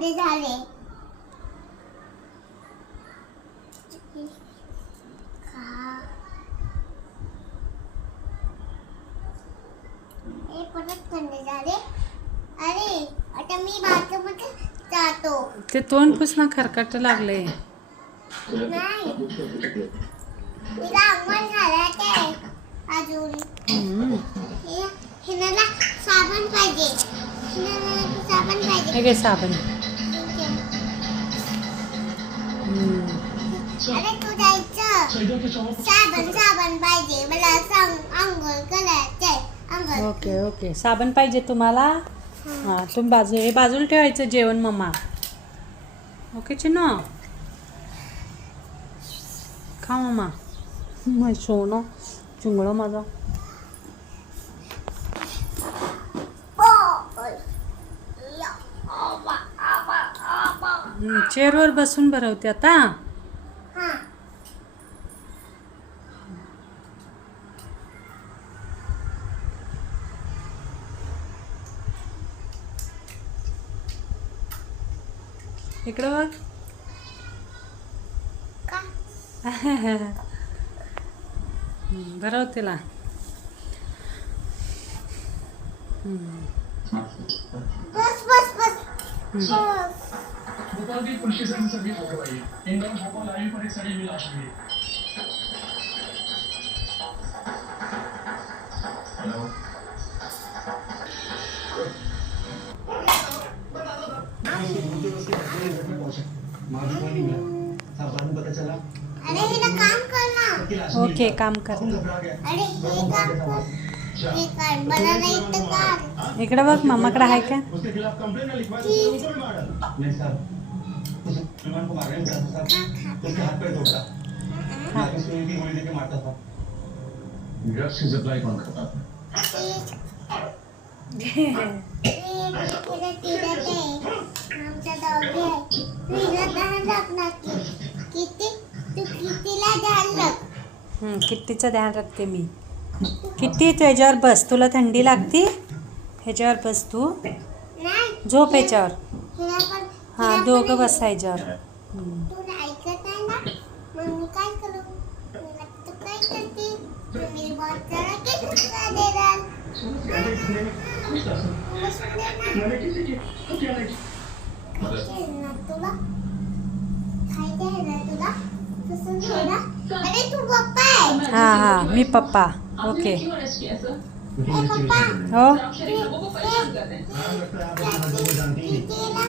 झाले परत थंड झाले. अरे आता मी बाथरूममध्ये जातो. ते तोंड पुसणं खरकट लागले. नाही तिला अंघोळ झाला ते अजून हिनाला साबण पाहिजे. हिनाला साबण पाहिजे. हे घे साबण. अरे तू जायचं. साबण पाहिजे मला. सांग अंघोळ करायचे. अंघोळ ओके ओके साबण पाहिजे तुम्हाला. हां तुम्ही हे बाजूला ठेवायचं जेवण मम्मा. ओके चिन्नो खा मम्मा. मग सोनं चुंगळं माझं. चेअरवर बसून भरवते आता. इकडं बघ. भरव तिला. बस बस बस बस. भोपाल की कृषि संघ सभी ठोकरवाई इंदौर भोपाल हाईवे पर एक सड़ी हुई लाश मिली. हेलो अरे हिला काम कर ना. ओके काम कर. अरे हे काम कर. हे कर मला नाही तर कर. इकडं बघ मम्माकडे आहे का. उसके खिलाफ कंप्लेंट लिखवा दी. नहीं सर विमान को मारने का था साहब. उसके हाथ पैर तोड़ा. मैं उसको एक ही गोली देके मारता था. ड्रग्स की सप्लाई कौन करता था? आमच्या दोघे ध्यान राखणार किती तू कितीला ध्यान राख. किट्टीचं ध्यान राखते मी. किट्टी तू ह्याच्यावर बस. तुला थंडी लागती ह्याच्यावर बस. तू नाही झोप ह्याच्यावर. हिला पण हां दोघं बस ह्याच्यावर. तू ऐकत नाही ना. मग मी काय करू. तू काय करते. तुम्ही बोलताना की तुला देणार. तुला खायचं आहे ना तुला. तसं नाही ना. अरे तू पप्पा आहे. हां हां मी पप्पा. ओके पप्पा हो. कितीला